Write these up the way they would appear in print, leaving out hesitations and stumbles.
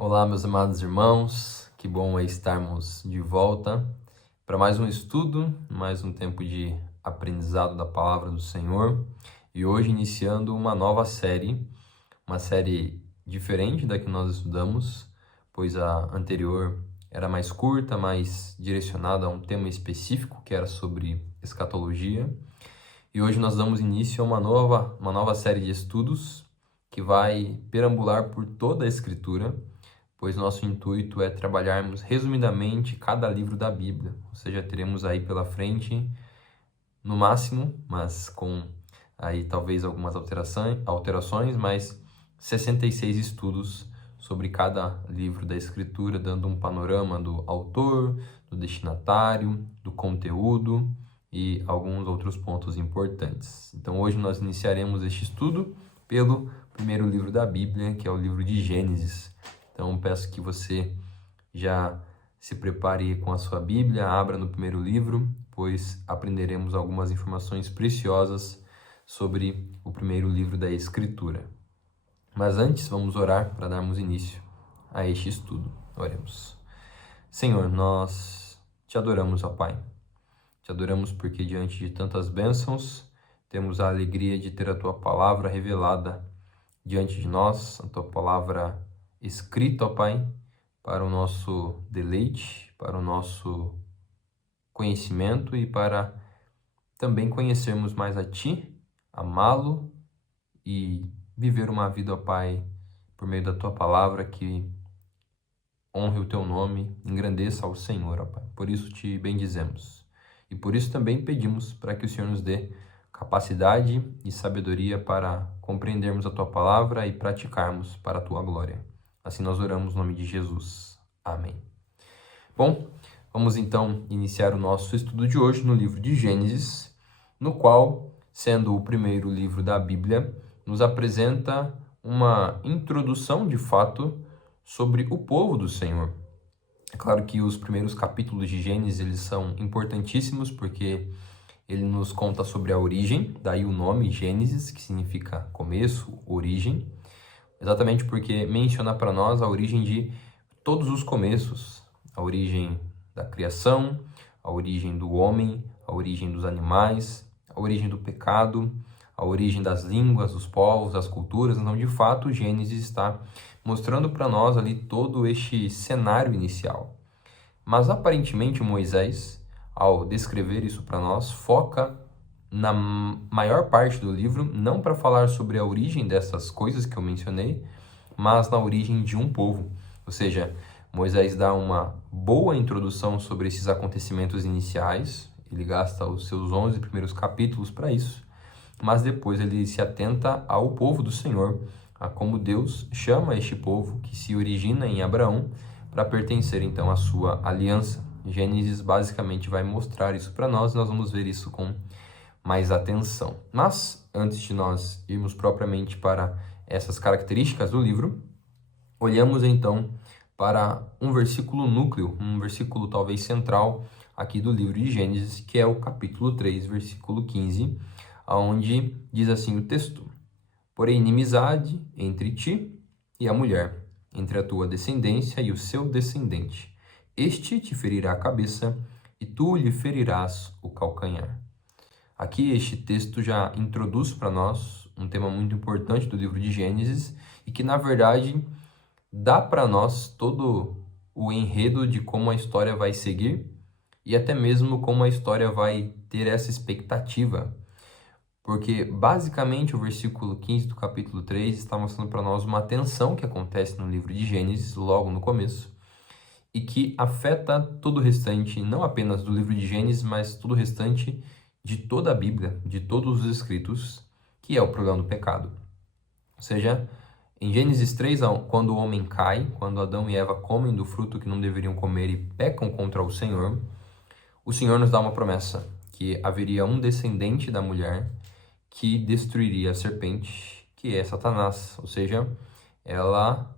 Olá, meus amados irmãos, que bom é estarmos de volta para mais um estudo, mais um tempo de aprendizado da palavra do Senhor e hoje iniciando uma série diferente da que nós estudamos, pois a anterior era mais curta, mais direcionada a um tema específico que era sobre escatologia e hoje nós damos início a uma nova série de estudos que vai perambular por toda a Escritura, pois nosso intuito é trabalharmos resumidamente cada livro da Bíblia. Ou seja, teremos aí pela frente, no máximo, mas com aí talvez algumas alterações, mas 66 estudos sobre cada livro da Escritura, dando um panorama do autor, do destinatário, do conteúdo e alguns outros pontos importantes. Então hoje nós iniciaremos este estudo pelo primeiro livro da Bíblia, que é o livro de Gênesis. Então, peço que você já se prepare com a sua Bíblia, abra no primeiro livro, pois aprenderemos algumas informações preciosas sobre o primeiro livro da Escritura. Mas antes, vamos orar para darmos início a este estudo. Oremos. Senhor, nós te adoramos, ó Pai. Te adoramos porque diante de tantas bênçãos, temos a alegria de ter a Tua palavra revelada diante de nós, a Tua palavra escrito, ó Pai, para o nosso deleite, para o nosso conhecimento e para também conhecermos mais a Ti, amá-lo e viver uma vida, ó Pai, por meio da Tua palavra que honre o Teu nome, engrandeça ao Senhor, ó Pai. Por isso te bendizemos e por isso também pedimos para que o Senhor nos dê capacidade e sabedoria para compreendermos a Tua palavra e praticarmos para a Tua glória. Assim nós oramos no nome de Jesus. Amém. Bom, vamos então iniciar o nosso estudo de hoje no livro de Gênesis, no qual, sendo o primeiro livro da Bíblia, nos apresenta uma introdução de fato sobre o povo do Senhor. É claro que os primeiros capítulos de Gênesis eles são importantíssimos porque ele nos conta sobre a origem, daí o nome Gênesis, que significa começo, origem. Exatamente porque menciona para nós a origem de todos os começos, a origem da criação, a origem do homem, a origem dos animais, a origem do pecado, a origem das línguas, dos povos, das culturas. Então, de fato, Gênesis está mostrando para nós ali todo este cenário inicial. Mas, aparentemente, Moisés, ao descrever isso para nós, foca na maior parte do livro, não para falar sobre a origem dessas coisas que eu mencionei, mas na origem de um povo. Ou seja, Moisés dá uma boa introdução sobre esses acontecimentos iniciais, ele gasta os seus 11 primeiros capítulos para isso, mas depois ele se atenta ao povo do Senhor, a como Deus chama este povo que se origina em Abraão para pertencer então à sua aliança. Gênesis basicamente vai mostrar isso para nós, nós vamos ver isso com mais atenção. Mas, antes de nós irmos propriamente para essas características do livro, olhamos então para um versículo núcleo, um versículo talvez central aqui do livro de Gênesis, que é o capítulo 3, versículo 15, onde diz assim o texto: porém, inimizade entre ti e a mulher, entre a tua descendência e o seu descendente. Este te ferirá a cabeça e tu lhe ferirás o calcanhar. Aqui este texto já introduz para nós um tema muito importante do livro de Gênesis e que, na verdade, dá para nós todo o enredo de como a história vai seguir e até mesmo como a história vai ter essa expectativa. Porque, basicamente, o versículo 15 do capítulo 3 está mostrando para nós uma tensão que acontece no livro de Gênesis, logo no começo, e que afeta todo o restante, não apenas do livro de Gênesis, mas todo o restante de toda a Bíblia, de todos os escritos, que é o problema do pecado. Ou seja, em Gênesis 3, quando o homem cai, quando Adão e Eva comem do fruto que não deveriam comer e pecam contra o Senhor nos dá uma promessa, que haveria um descendente da mulher que destruiria a serpente, que é Satanás. Ou seja, ela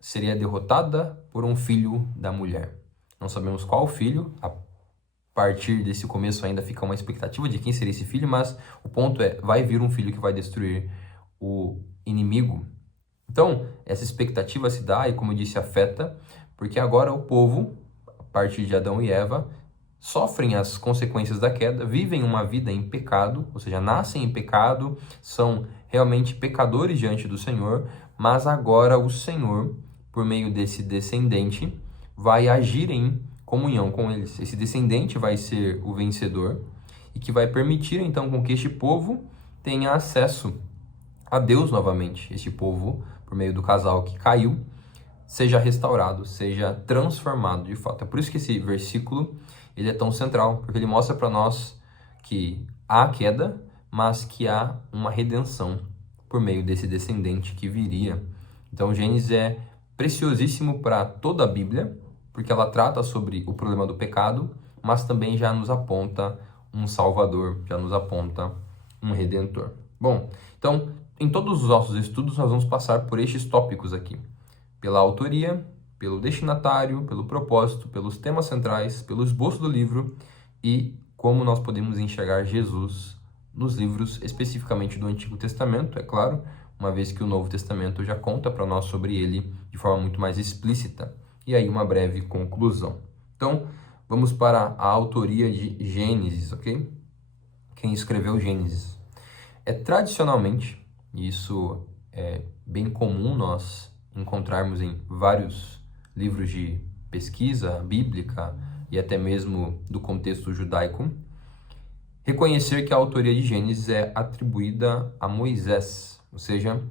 seria derrotada por um filho da mulher. Não sabemos qual filho, a partir desse começo ainda fica uma expectativa de quem seria esse filho, mas o ponto é, vai vir um filho que vai destruir o inimigo Então, essa expectativa se dá e, como eu disse, afeta, porque agora o povo, a partir de Adão e Eva, sofrem as consequências da queda, vivem uma vida em pecado, ou seja, nascem em pecado, são realmente pecadores diante do Senhor, mas agora o Senhor, por meio desse descendente, vai agir em comunhão com eles. Esse descendente vai ser o vencedor e que vai permitir então com que este povo tenha acesso a Deus novamente. Este povo, por meio do casal que caiu, seja restaurado, seja transformado de fato. É por isso que esse versículo ele é tão central, porque ele mostra para nós que há queda, mas que há uma redenção por meio desse descendente que viria. Então, Gênesis é preciosíssimo para toda a Bíblia, porque ela trata sobre o problema do pecado, mas também já nos aponta um Salvador, já nos aponta um Redentor. Bom, então, em todos os nossos estudos, nós vamos passar por estes tópicos aqui. Pela autoria, pelo destinatário, pelo propósito, pelos temas centrais, pelo esboço do livro e como nós podemos enxergar Jesus nos livros, especificamente do Antigo Testamento, é claro, uma vez que o Novo Testamento já conta para nós sobre ele de forma muito mais explícita. E aí uma breve conclusão. Então, vamos para a autoria de Gênesis, ok? Quem escreveu Gênesis? Tradicionalmente, e isso é bem comum nós encontrarmos em vários livros de pesquisa bíblica e até mesmo do contexto judaico, reconhecer que a autoria de Gênesis é atribuída a Moisés, ou seja,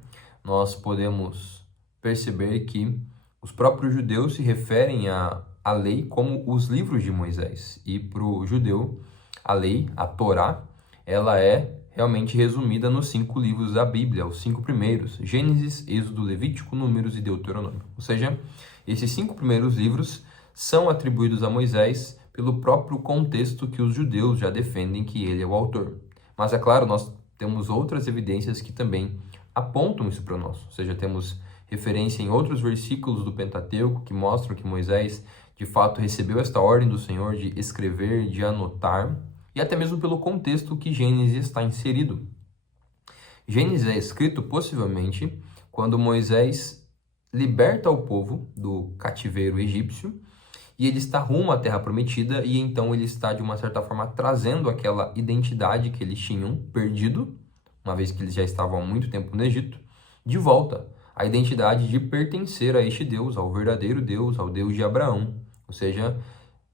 nós podemos perceber que os próprios judeus se referem à lei como os livros de Moisés, e para o judeu, a lei, a Torá, ela é realmente resumida nos 5 livros da Bíblia, os 5 primeiros, Gênesis, Êxodo, Levítico, Números e Deuteronômio. Ou seja, esses 5 primeiros livros são atribuídos a Moisés pelo próprio contexto que os judeus já defendem que ele é o autor. Mas é claro, nós temos outras evidências que também apontam isso para nós. Ou seja, temos referência em outros versículos do Pentateuco que mostram que Moisés, de fato, recebeu esta ordem do Senhor de escrever, de anotar, e até mesmo pelo contexto que Gênesis está inserido. Gênesis é escrito possivelmente quando Moisés liberta o povo do cativeiro egípcio e ele está rumo à Terra Prometida, e então ele está, de uma certa forma, trazendo aquela identidade que eles tinham perdido, uma vez que eles já estavam há muito tempo no Egito, de volta. A identidade de pertencer a este Deus, ao verdadeiro Deus, ao Deus de Abraão. Ou seja,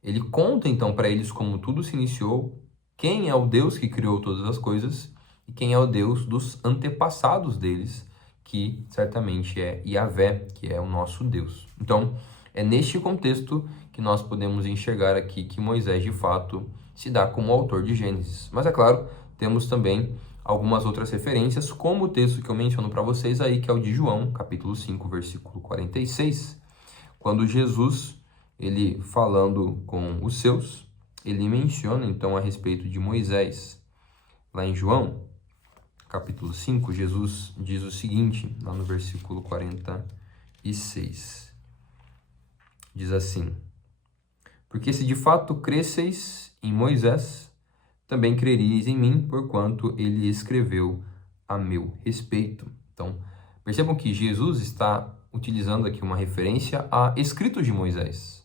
ele conta então para eles como tudo se iniciou, quem é o Deus que criou todas as coisas e quem é o Deus dos antepassados deles, que certamente é Yahvé, que é o nosso Deus. Então, é neste contexto que nós podemos enxergar aqui que Moisés, de fato, se dá como autor de Gênesis. Mas, é claro, temos também algumas outras referências, como o texto que eu menciono para vocês aí, que é o de João, capítulo 5, versículo 46, quando Jesus, ele falando com os seus, ele menciona então a respeito de Moisés. Lá em João, capítulo 5, Jesus diz o seguinte, lá no versículo 46. Diz assim: porque se de fato cresceis em Moisés, também creríeis em mim, porquanto ele escreveu a meu respeito. Então, percebam que Jesus está utilizando aqui uma referência a escritos de Moisés.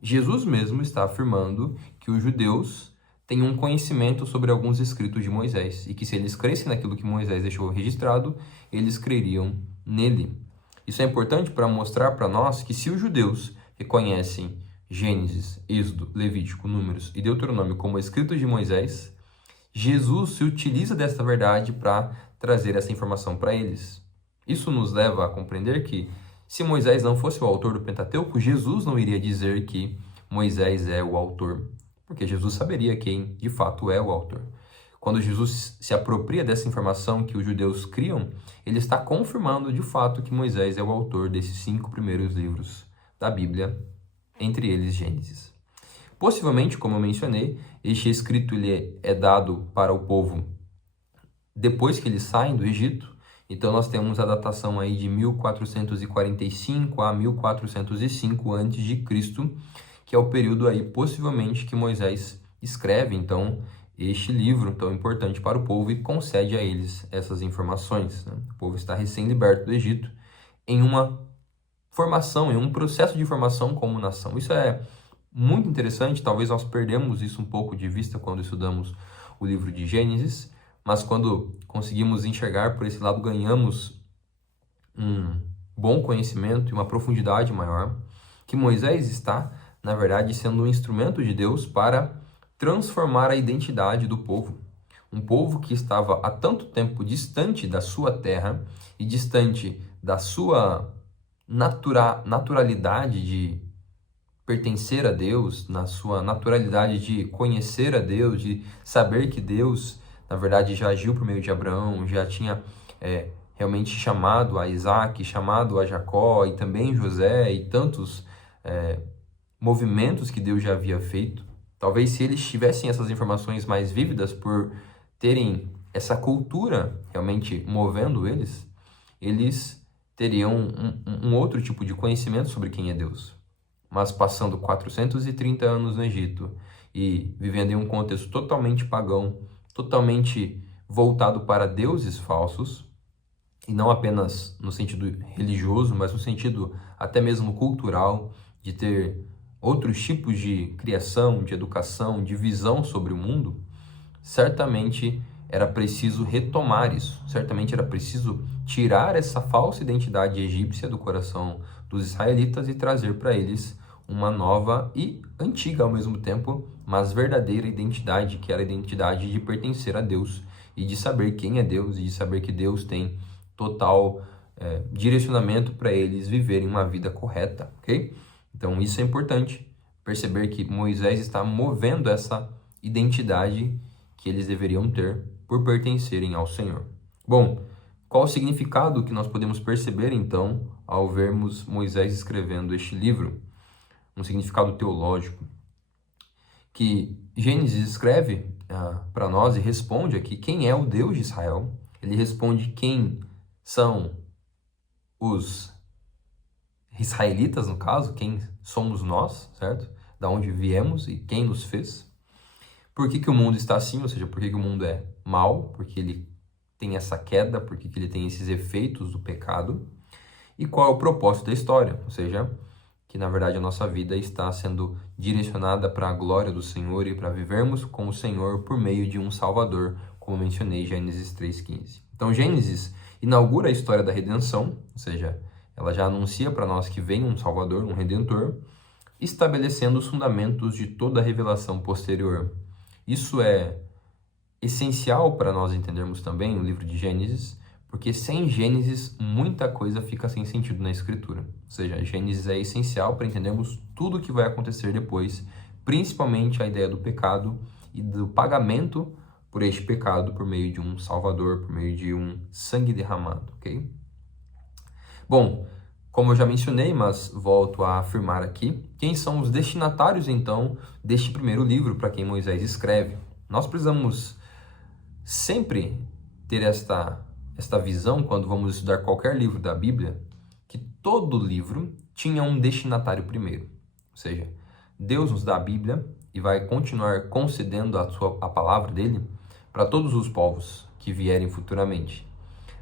Jesus mesmo está afirmando que os judeus têm um conhecimento sobre alguns escritos de Moisés e que se eles crescem naquilo que Moisés deixou registrado, eles creriam nele. Isso é importante para mostrar para nós que se os judeus reconhecem Gênesis, Êxodo, Levítico, Números e Deuteronômio como escritos de Moisés, Jesus se utiliza dessa verdade para trazer essa informação para eles. Isso nos leva a compreender que se Moisés não fosse o autor do Pentateuco, Jesus não iria dizer que Moisés é o autor, porque Jesus saberia quem de fato é o autor. Quando Jesus se apropria dessa informação que os judeus criam, ele está confirmando de fato que Moisés é o autor desses 5 primeiros livros da Bíblia, entre eles Gênesis. Possivelmente, como eu mencionei, este escrito ele é dado para o povo depois que eles saem do Egito. Então, nós temos a datação aí de 1445 a 1405 a.C., que é o período aí, possivelmente, que Moisés escreve, então, este livro tão importante para o povo e concede a eles essas informações, né? O povo está recém-liberto do Egito em uma formação, em um processo de formação como nação. Isso é muito interessante, talvez nós perdemos isso um pouco de vista quando estudamos o livro de Gênesis, mas quando conseguimos enxergar por esse lado, ganhamos um bom conhecimento e uma profundidade maior, que Moisés está, na verdade, sendo um instrumento de Deus para transformar a identidade do povo. Um povo que estava há tanto tempo distante da sua terra e distante da sua naturalidade de pertencer a Deus, na sua naturalidade de conhecer a Deus, de saber que Deus, na verdade, já agiu por meio de Abraão, já tinha realmente chamado a Isaac, chamado a Jacó e também José e tantos movimentos que Deus já havia feito. Talvez se eles tivessem essas informações mais vívidas por terem essa cultura realmente movendo eles, eles teriam um outro tipo de conhecimento sobre quem é Deus. Mas passando 430 anos no Egito e vivendo em um contexto totalmente pagão, totalmente voltado para deuses falsos, e não apenas no sentido religioso, mas no sentido até mesmo cultural, de ter outros tipos de criação, de educação, de visão sobre o mundo, certamente era preciso retomar isso, certamente era preciso tirar essa falsa identidade egípcia do coração dos israelitas e trazer para eles uma nova e antiga ao mesmo tempo, mas verdadeira identidade, que era a identidade de pertencer a Deus e de saber quem é Deus e de saber que Deus tem total direcionamento para eles viverem uma vida correta, ok? Então isso é importante, perceber que Moisés está movendo essa identidade que eles deveriam ter por pertencerem ao Senhor. Bom, qual o significado que nós podemos perceber então ao vermos Moisés escrevendo este livro? Um significado teológico que Gênesis escreve para nós e responde aqui quem é o Deus de Israel. Ele responde quem são os israelitas, no caso, quem somos nós, certo? Da onde viemos e quem nos fez. Por que o mundo está assim, ou seja, por que o mundo é mau, porque ele tem essa queda, porque ele tem esses efeitos do pecado. E qual é o propósito da história, ou seja, que na verdade a nossa vida está sendo direcionada para a glória do Senhor e para vivermos com o Senhor por meio de um Salvador, como mencionei em Gênesis 3,15. Então Gênesis inaugura a história da redenção, ou seja, ela já anuncia para nós que vem um Salvador, um Redentor, estabelecendo os fundamentos de toda a revelação posterior. Isso é essencial para nós entendermos também o livro de Gênesis, porque sem Gênesis muita coisa fica sem sentido na Escritura. Ou seja, Gênesis é essencial para entendermos tudo o que vai acontecer depois, principalmente a ideia do pecado e do pagamento por este pecado por meio de um Salvador, por meio de um sangue derramado, ok? Bom, como eu já mencionei, mas volto a afirmar aqui, quem são os destinatários, então, deste primeiro livro para quem Moisés escreve? Nós precisamos sempre ter esta visão, quando vamos estudar qualquer livro da Bíblia, que todo livro tinha um destinatário primeiro. Ou seja, Deus nos dá a Bíblia e vai continuar concedendo a palavra dele para todos os povos que vierem futuramente.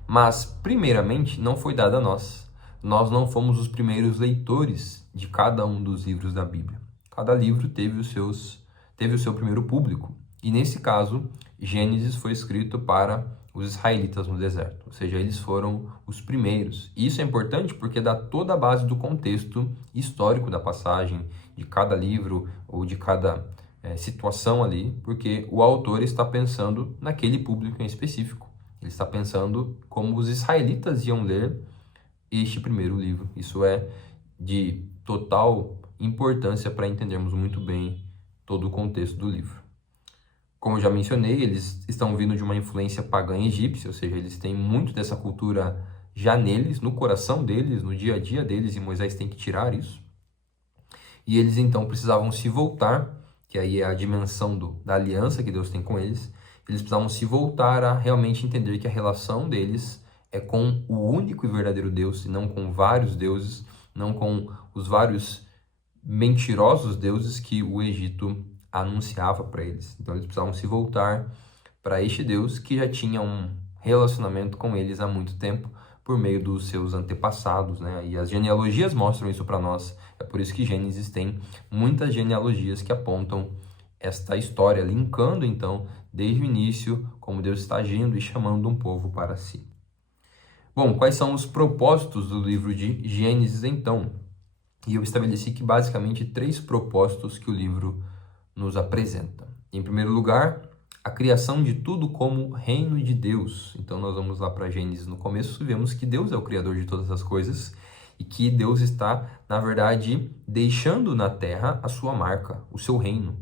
Mas, primeiramente, não foi dada a nós. Nós não fomos os primeiros leitores de cada um dos livros da Bíblia. Cada livro teve o seu primeiro público. E, nesse caso, Gênesis foi escrito para os israelitas no deserto. Ou seja, eles foram os primeiros. E isso é importante porque dá toda a base do contexto histórico da passagem, de cada livro ou de cada situação ali, porque o autor está pensando naquele público em específico. Ele está pensando como os israelitas iam ler este primeiro livro. Isso é de total importância para entendermos muito bem todo o contexto do livro. Como eu já mencionei, eles estão vindo de uma influência pagã egípcia, ou seja, eles têm muito dessa cultura já neles, no coração deles, no dia a dia deles, e Moisés tem que tirar isso. E eles então precisavam se voltar, que aí é a dimensão da aliança que Deus tem com eles, eles precisavam se voltar a realmente entender que a relação deles é com o único e verdadeiro Deus, e não com vários deuses, não com os vários mentirosos deuses que o Egito anunciava para eles. Então eles precisavam se voltar para este Deus que já tinha um relacionamento com eles há muito tempo, por meio dos seus antepassados, né? E as genealogias mostram isso para nós. É por isso que Gênesis tem muitas genealogias que apontam esta história, linkando então desde o início como Deus está agindo e chamando um povo para si. Bom, quais são os propósitos do livro de Gênesis então? E eu estabeleci que basicamente 3 propósitos que o livro nos apresenta. Em primeiro lugar, a criação de tudo como reino de Deus. Então nós vamos lá para Gênesis no começo e vemos que Deus é o criador de todas as coisas e que Deus está, na verdade, deixando na terra a sua marca, o seu reino.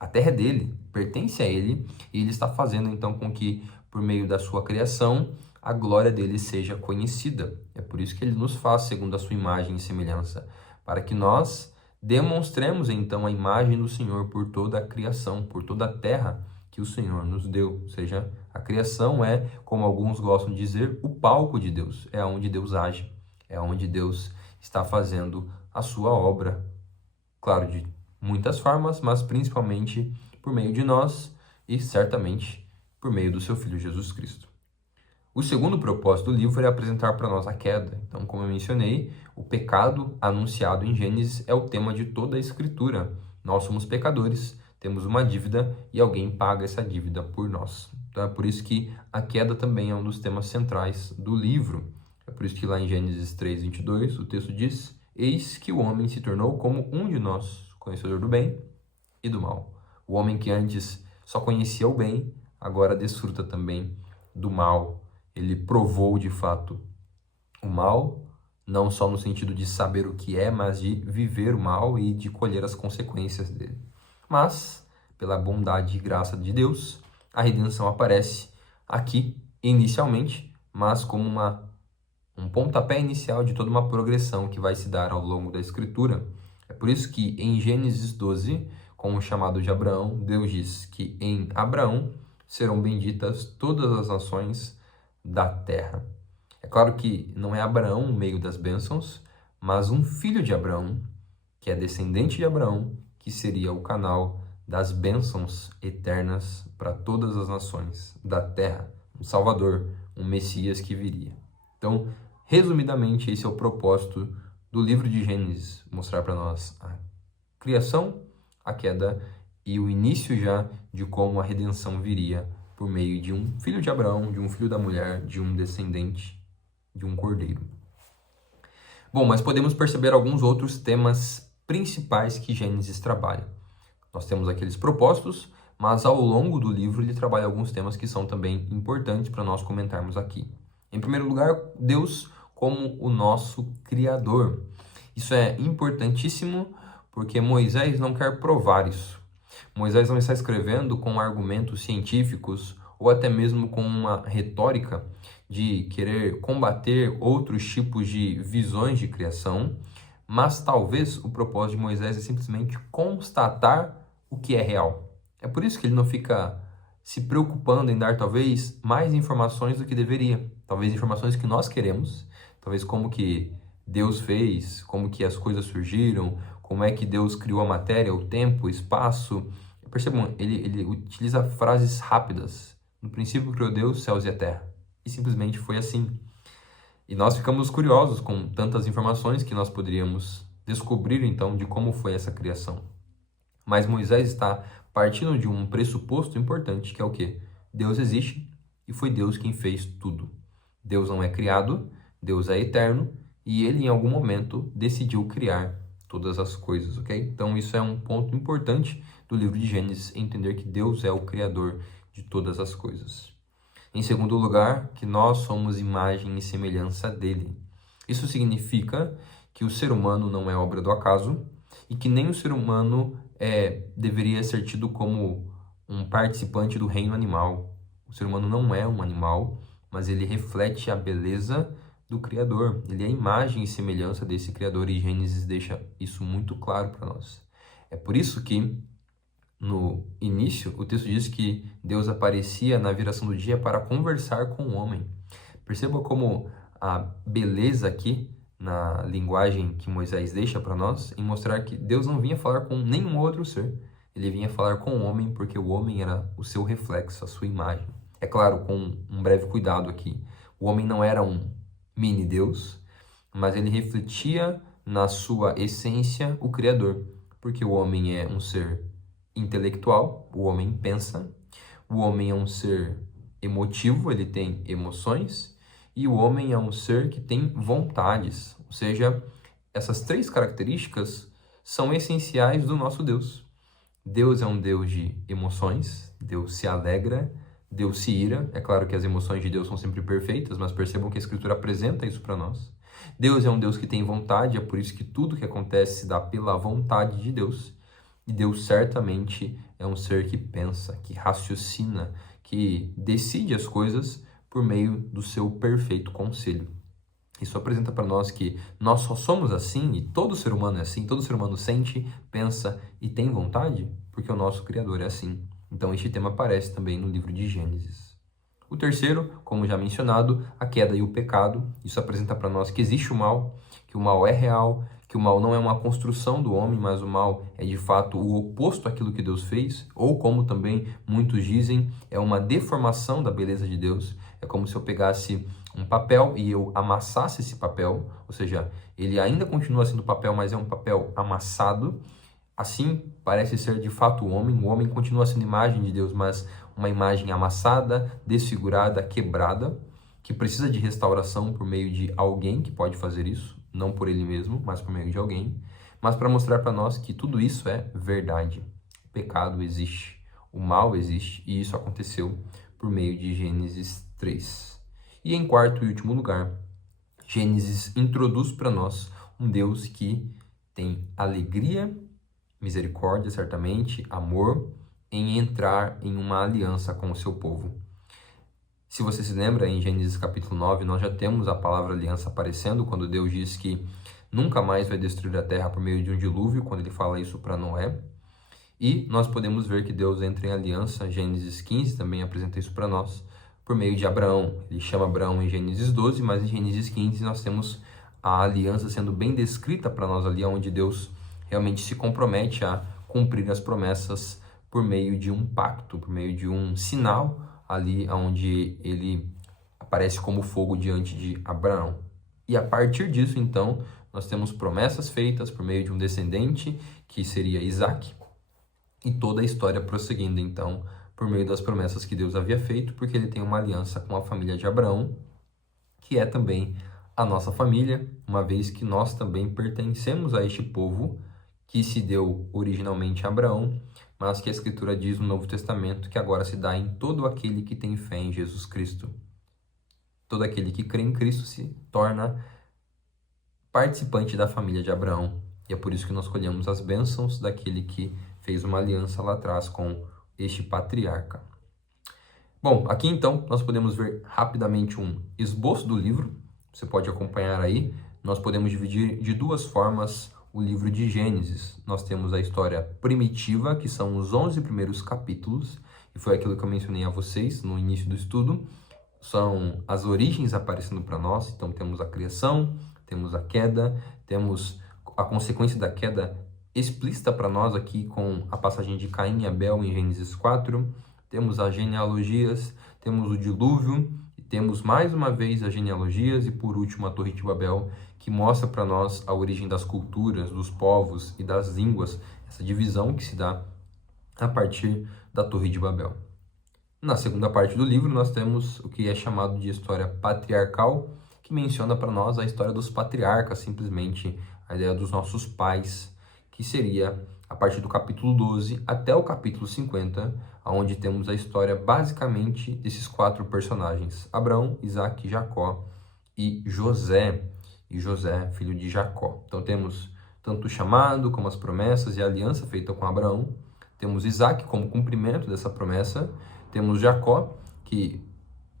A terra é dele, pertence a ele, e ele está fazendo então com que, por meio da sua criação, a glória dele seja conhecida. É por isso que ele nos faz segundo a sua imagem e semelhança, para que nós demonstremos então a imagem do Senhor por toda a criação, por toda a terra que o Senhor nos deu. Ou seja, a criação é, como alguns gostam de dizer, o palco de Deus, é onde Deus age, é onde Deus está fazendo a sua obra. Claro, de muitas formas, mas principalmente por meio de nós e certamente por meio do seu Filho Jesus Cristo. O segundo propósito do livro é apresentar para nós a queda. Então, como eu mencionei, o pecado anunciado em Gênesis é o tema de toda a Escritura. Nós somos pecadores, temos uma dívida e alguém paga essa dívida por nós. Então, é por isso que a queda também é um dos temas centrais do livro. É por isso que lá em Gênesis 3:22 o texto diz: eis que o homem se tornou como um de nós, conhecedor do bem e do mal. O homem que antes só conhecia o bem, agora desfruta também do mal. Ele provou de fato o mal, não só no sentido de saber o que é, mas de viver o mal e de colher as consequências dele. Mas, pela bondade e graça de Deus, a redenção aparece aqui inicialmente, mas como um pontapé inicial de toda uma progressão que vai se dar ao longo da Escritura. É por isso que em Gênesis 12, com o chamado de Abraão, Deus diz que em Abraão serão benditas todas as nações da terra. É claro que não é Abraão o meio das bênçãos, mas um filho de Abraão, que é descendente de Abraão, que seria o canal das bênçãos eternas para todas as nações da terra, um Salvador, um Messias que viria. Então, resumidamente, esse é o propósito do livro de Gênesis, mostrar para nós a criação, a queda e o início já de como a redenção viria por meio de um filho de Abraão, de um filho da mulher, de um descendente, de um cordeiro. Bom, mas podemos perceber alguns outros temas principais que Gênesis trabalha. Nós temos aqueles propósitos, mas ao longo do livro ele trabalha alguns temas que são também importantes para nós comentarmos aqui. Em primeiro lugar, Deus como o nosso Criador. Isso é importantíssimo porque Moisés não quer provar isso. Moisés não está escrevendo com argumentos científicos ou até mesmo com uma retórica de querer combater outros tipos de visões de criação, mas talvez o propósito de Moisés é simplesmente constatar o que é real. É por isso que ele não fica se preocupando em dar talvez mais informações do que deveria. Talvez informações que nós queremos, talvez como que Deus fez, como que as coisas surgiram, como é que Deus criou a matéria, o tempo, o espaço. Percebam, ele utiliza frases rápidas. No princípio criou Deus, céus e a terra. E simplesmente foi assim. E nós ficamos curiosos com tantas informações que nós poderíamos descobrir então de como foi essa criação. Mas Moisés está partindo de um pressuposto importante, que é o quê? Deus existe e foi Deus quem fez tudo. Deus não é criado, Deus é eterno e ele em algum momento decidiu criar todas as coisas, ok? Então isso é um ponto importante do livro de Gênesis, entender que Deus é o criador de todas as coisas. Em segundo lugar, que nós somos imagem e semelhança dele. Isso significa que o ser humano não é obra do acaso e que nem o ser humano deveria ser tido como um participante do reino animal. O ser humano não é um animal, mas ele reflete a beleza do Criador. Ele é a imagem e semelhança desse Criador e Gênesis deixa isso muito claro para nós. É por isso que no início o texto diz que Deus aparecia na viração do dia para conversar com o homem. Perceba como a beleza aqui na linguagem que Moisés deixa para nós, em mostrar que Deus não vinha falar com nenhum outro ser. Ele vinha falar com o homem porque o homem era o seu reflexo, a sua imagem. É claro, com um breve cuidado aqui. O homem não era um mini-Deus, mas ele refletia na sua essência o Criador, porque o homem é um ser intelectual, o homem pensa, o homem é um ser emotivo, ele tem emoções, e o homem é um ser que tem vontades, ou seja, essas três características são essenciais do nosso Deus. Deus é um Deus de emoções, Deus se alegra, Deus se ira. É claro que as emoções de Deus são sempre perfeitas, mas percebam que a Escritura apresenta isso para nós. Deus é um Deus que tem vontade, é por isso que tudo que acontece se dá pela vontade de Deus. E Deus certamente é um ser que pensa, que raciocina, que decide as coisas por meio do seu perfeito conselho. Isso apresenta para nós que nós só somos assim, e todo ser humano é assim, todo ser humano sente, pensa e tem vontade, porque o nosso Criador é assim. Então este tema aparece também no livro de Gênesis. O terceiro, como já mencionado, a queda e o pecado. Isso apresenta para nós que existe o mal, que o mal é real, que o mal não é uma construção do homem, mas o mal é de fato o oposto àquilo que Deus fez, ou como também muitos dizem, é uma deformação da beleza de Deus. É como se eu pegasse um papel e eu amassasse esse papel, ou seja, ele ainda continua sendo papel, mas é um papel amassado. Assim parece ser de fato o homem continua sendo imagem de Deus, mas uma imagem amassada, desfigurada, quebrada, que precisa de restauração por meio de alguém que pode fazer isso, não por ele mesmo, mas por meio de alguém, mas para mostrar para nós que tudo isso é verdade. O pecado existe, o mal existe, e isso aconteceu por meio de Gênesis 3. E em quarto e último lugar, Gênesis introduz para nós um Deus que tem alegria, misericórdia, certamente, amor, em entrar em uma aliança com o seu povo. Se você se lembra, em Gênesis capítulo 9, nós já temos a palavra aliança aparecendo, quando Deus diz que nunca mais vai destruir a terra por meio de um dilúvio, quando ele fala isso para Noé. E nós podemos ver que Deus entra em aliança, Gênesis 15 também apresenta isso para nós, por meio de Abraão. Ele chama Abraão em Gênesis 12, mas em Gênesis 15 nós temos a aliança sendo bem descrita para nós ali, onde Deus realmente se compromete a cumprir as promessas por meio de um pacto, por meio de um sinal ali onde ele aparece como fogo diante de Abraão. E a partir disso, então, nós temos promessas feitas por meio de um descendente, que seria Isaac, e toda a história prosseguindo, então, por meio das promessas que Deus havia feito, porque ele tem uma aliança com a família de Abraão, que é também a nossa família, uma vez que nós também pertencemos a este povo que se deu originalmente a Abraão, mas que a Escritura diz no Novo Testamento que agora se dá em todo aquele que tem fé em Jesus Cristo. Todo aquele que crê em Cristo se torna participante da família de Abraão. E é por isso que nós colhemos as bênçãos daquele que fez uma aliança lá atrás com este patriarca. Bom, aqui então nós podemos ver rapidamente um esboço do livro. Você pode acompanhar aí. Nós podemos dividir de duas formas o livro de Gênesis. Nós temos a história primitiva, que são os 11 primeiros capítulos, e foi aquilo que eu mencionei a vocês no início do estudo. São as origens aparecendo para nós. Então temos a criação, temos a queda, temos a consequência da queda explícita para nós aqui com a passagem de Caim e Abel em Gênesis 4. Temos as genealogias, temos o dilúvio, e temos mais uma vez as genealogias e por último a Torre de Babel, que mostra para nós a origem das culturas, dos povos e das línguas, essa divisão que se dá a partir da Torre de Babel. Na segunda parte do livro nós temos o que é chamado de história patriarcal, que menciona para nós a história dos patriarcas, simplesmente a ideia dos nossos pais, que seria a partir do capítulo 12 até o capítulo 50, onde temos a história basicamente desses quatro personagens: Abraão, Isaac, Jacó e José. E José, filho de Jacó. Então temos tanto o chamado como as promessas e a aliança feita com Abraão. Temos Isaac como cumprimento dessa promessa. Temos Jacó, que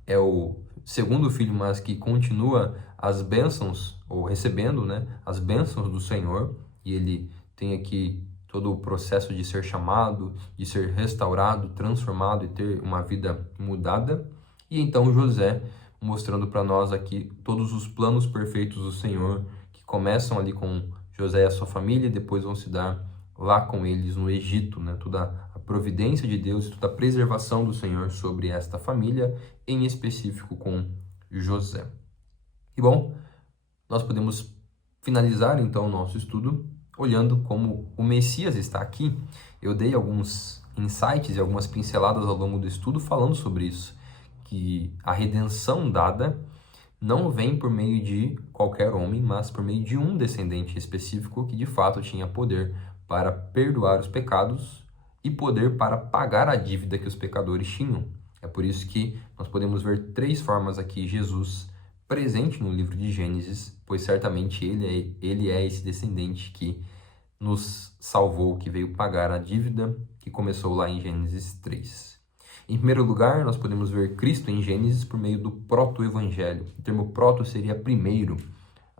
é o segundo filho, mas que continua as bênçãos, ou recebendo, né, as bênçãos do Senhor. E ele tem aqui todo o processo de ser chamado, de ser restaurado, transformado e ter uma vida mudada. E então José, mostrando para nós aqui todos os planos perfeitos do Senhor, que começam ali com José e a sua família, e depois vão se dar lá com eles no Egito, né? Toda a providência de Deus, toda a preservação do Senhor sobre esta família, em específico com José. E bom, nós podemos finalizar então o nosso estudo olhando como o Messias está aqui. Eu dei alguns insights e algumas pinceladas ao longo do estudo falando sobre isso, que a redenção dada não vem por meio de qualquer homem, mas por meio de um descendente específico que de fato tinha poder para perdoar os pecados e poder para pagar a dívida que os pecadores tinham. É por isso que nós podemos ver três formas aqui Jesus presente no livro de Gênesis, pois certamente ele é esse descendente que nos salvou, que veio pagar a dívida que começou lá em Gênesis 3. Em primeiro lugar, nós podemos ver Cristo em Gênesis por meio do proto-evangelho. O termo proto seria primeiro,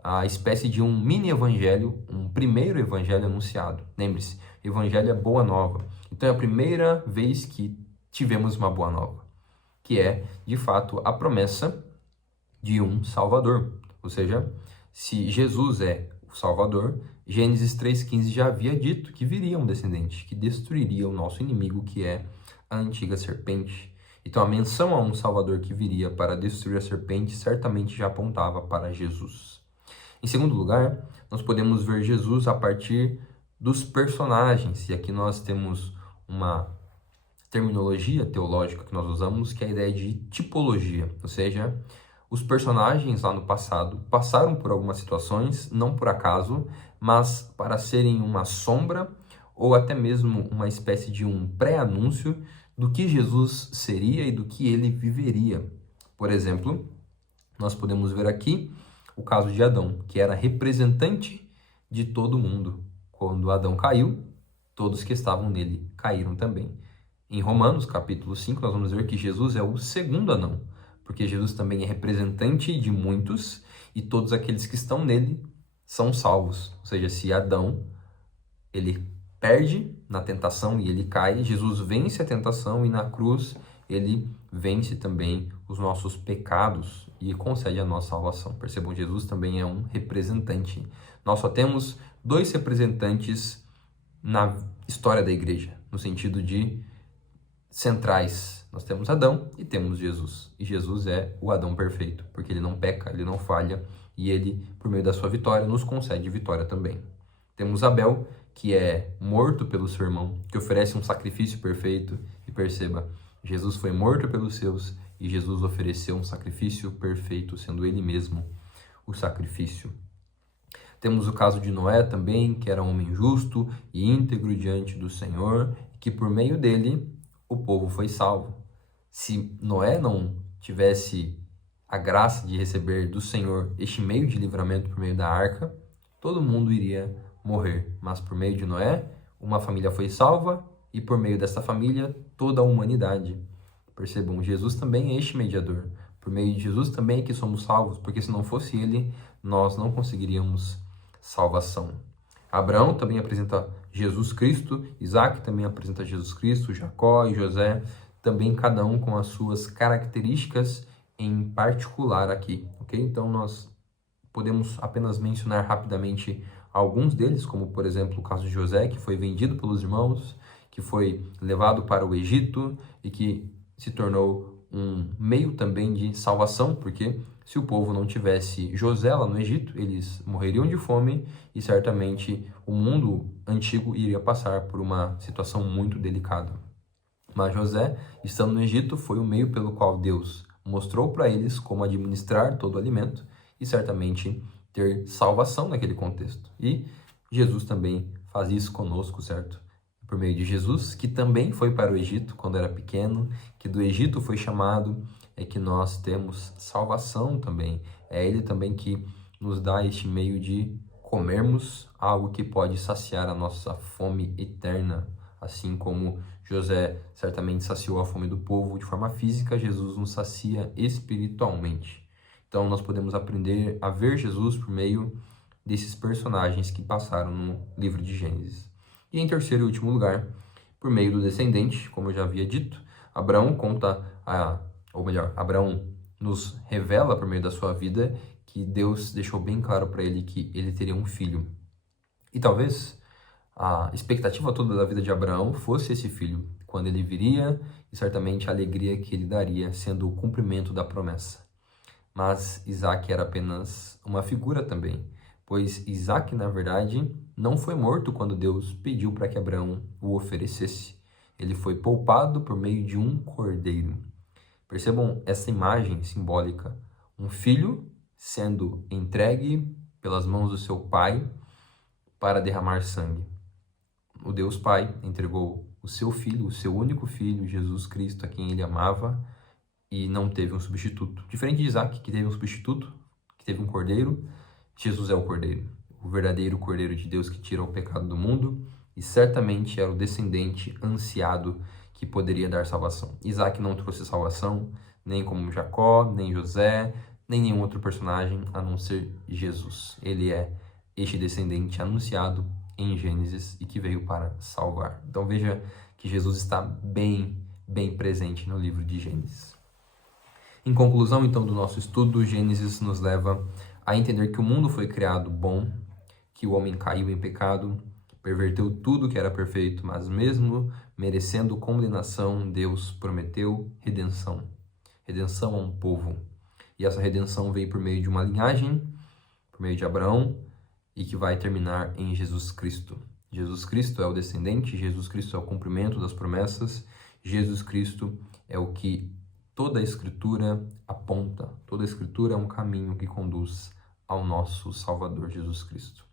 a espécie de um mini-evangelho, um primeiro evangelho anunciado. Lembre-se, evangelho é boa nova. Então é a primeira vez que tivemos uma boa nova, que é, de fato, a promessa de um Salvador. Ou seja, se Jesus é o Salvador, Gênesis 3,15 já havia dito que viria um descendente, que destruiria o nosso inimigo, que é a antiga serpente. Então a menção a um Salvador que viria para destruir a serpente certamente já apontava para Jesus. Em segundo lugar, nós podemos ver Jesus a partir dos personagens, e aqui nós temos uma terminologia teológica que nós usamos, que é a ideia de tipologia, ou seja, os personagens lá no passado passaram por algumas situações, não por acaso, mas para serem uma sombra ou até mesmo uma espécie de um pré-anúncio do que Jesus seria e do que ele viveria. Por exemplo, nós podemos ver aqui o caso de Adão, que era representante de todo mundo. Quando Adão caiu, todos que estavam nele caíram também. Em Romanos, capítulo 5, nós vamos ver que Jesus é o segundo Adão, porque Jesus também é representante de muitos e todos aqueles que estão nele são salvos. Ou seja, se Adão ele perde na tentação e ele cai, Jesus vence a tentação e na cruz ele vence também os nossos pecados e concede a nossa salvação. Percebam, Jesus também é um representante. Nós só temos dois representantes na história da igreja, no sentido de centrais. Nós temos Adão e temos Jesus. E Jesus é o Adão perfeito, porque ele não peca, ele não falha, e ele, por meio da sua vitória, nos concede vitória também. Temos Abel, que é morto pelo seu irmão, que oferece um sacrifício perfeito. E perceba, Jesus foi morto pelos seus e Jesus ofereceu um sacrifício perfeito, sendo ele mesmo o sacrifício. Temos o caso de Noé também, que era um homem justo e íntegro diante do Senhor, que por meio dele o povo foi salvo. Se Noé não tivesse a graça de receber do Senhor este meio de livramento por meio da arca, todo mundo iria morrer. Mas por meio de Noé, uma família foi salva e por meio dessa família, toda a humanidade. Percebam, Jesus também é este mediador. Por meio de Jesus também é que somos salvos, porque se não fosse ele, nós não conseguiríamos salvação. Abraão também apresenta Jesus Cristo, Isaac também apresenta Jesus Cristo, Jacó e José, também cada um com as suas características em particular aqui, ok? Então nós podemos apenas mencionar rapidamente alguns deles, como por exemplo o caso de José, que foi vendido pelos irmãos, que foi levado para o Egito e que se tornou um meio também de salvação, porque se o povo não tivesse José lá no Egito, eles morreriam de fome e certamente o mundo antigo iria passar por uma situação muito delicada. Mas José, estando no Egito, foi o meio pelo qual Deus mostrou para eles como administrar todo o alimento e certamente ter salvação naquele contexto. E Jesus também faz isso conosco, certo? Por meio de Jesus, que também foi para o Egito quando era pequeno, que do Egito foi chamado, é que nós temos salvação também. É Ele também que nos dá este meio de comermos algo que pode saciar a nossa fome eterna. Assim como José certamente saciou a fome do povo de forma física, Jesus nos sacia espiritualmente. Então nós podemos aprender a ver Jesus por meio desses personagens que passaram no livro de Gênesis. E em terceiro e último lugar, por meio do descendente, como eu já havia dito, Abraão Abraão nos revela por meio da sua vida que Deus deixou bem claro para ele que ele teria um filho. E talvez a expectativa toda da vida de Abraão fosse esse filho, quando ele viria, e certamente a alegria que ele daria, sendo o cumprimento da promessa. mas Isaac era apenas uma figura também, pois Isaac, na verdade, não foi morto quando Deus pediu para que Abraão o oferecesse. Ele foi poupado por meio de um cordeiro. Percebam essa imagem simbólica. Um filho sendo entregue pelas mãos do seu pai para derramar sangue. O Deus Pai entregou o seu filho, o seu único filho, Jesus Cristo, a quem ele amava, e não teve um substituto. Diferente de Isaac, que teve um substituto, que teve um cordeiro, Jesus é o cordeiro, o verdadeiro cordeiro de Deus que tira o pecado do mundo, e certamente era o descendente ansiado que poderia dar salvação. Isaac não trouxe salvação, nem como Jacó, nem José, nem nenhum outro personagem, a não ser Jesus. Ele é este descendente anunciado em Gênesis e que veio para salvar. Então veja que Jesus está bem presente no livro de Gênesis. Em conclusão, então, do nosso estudo, Gênesis nos leva a entender que o mundo foi criado bom, que o homem caiu em pecado, perverteu tudo que era perfeito, mas mesmo merecendo condenação, Deus prometeu redenção. Redenção a um povo. E essa redenção veio por meio de uma linhagem, por meio de Abraão, e que vai terminar em Jesus Cristo. Jesus Cristo é o descendente, Jesus Cristo é o cumprimento das promessas, Jesus Cristo é o que toda a Escritura aponta. Toda a Escritura é um caminho que conduz ao nosso Salvador Jesus Cristo.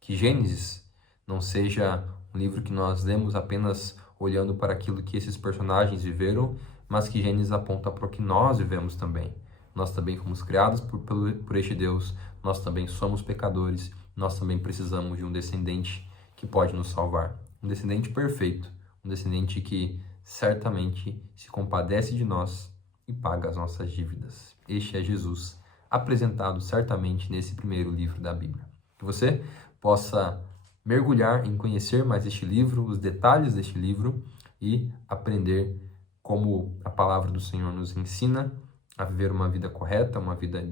Que Gênesis não seja um livro que nós lemos apenas olhando para aquilo que esses personagens viveram, mas que Gênesis aponta para o que nós vivemos também. Nós também fomos criados por este Deus, nós também somos pecadores, nós também precisamos de um descendente que pode nos salvar. Um descendente perfeito, um descendente que certamente se compadece de nós e paga as nossas dívidas. Este é Jesus, apresentado certamente nesse primeiro livro da Bíblia. Que você possa mergulhar em conhecer mais este livro, os detalhes deste livro e aprender como a palavra do Senhor nos ensina a viver uma vida correta, uma vida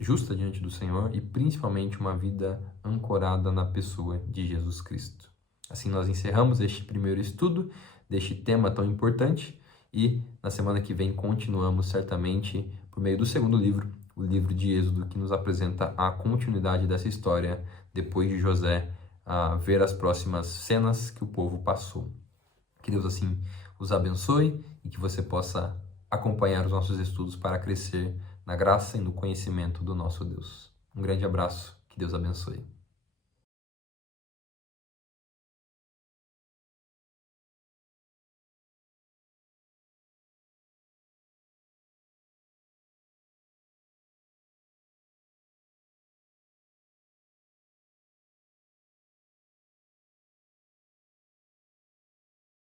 justa diante do Senhor e principalmente uma vida ancorada na pessoa de Jesus Cristo. Assim nós encerramos este primeiro estudo deste tema tão importante e na semana que vem continuamos certamente por meio do segundo livro, o livro de Êxodo, que nos apresenta a continuidade dessa história depois de José ver as próximas cenas que o povo passou. Que Deus assim os abençoe e que você possa acompanhar os nossos estudos para crescer na graça e no conhecimento do nosso Deus. Um grande abraço, que Deus abençoe.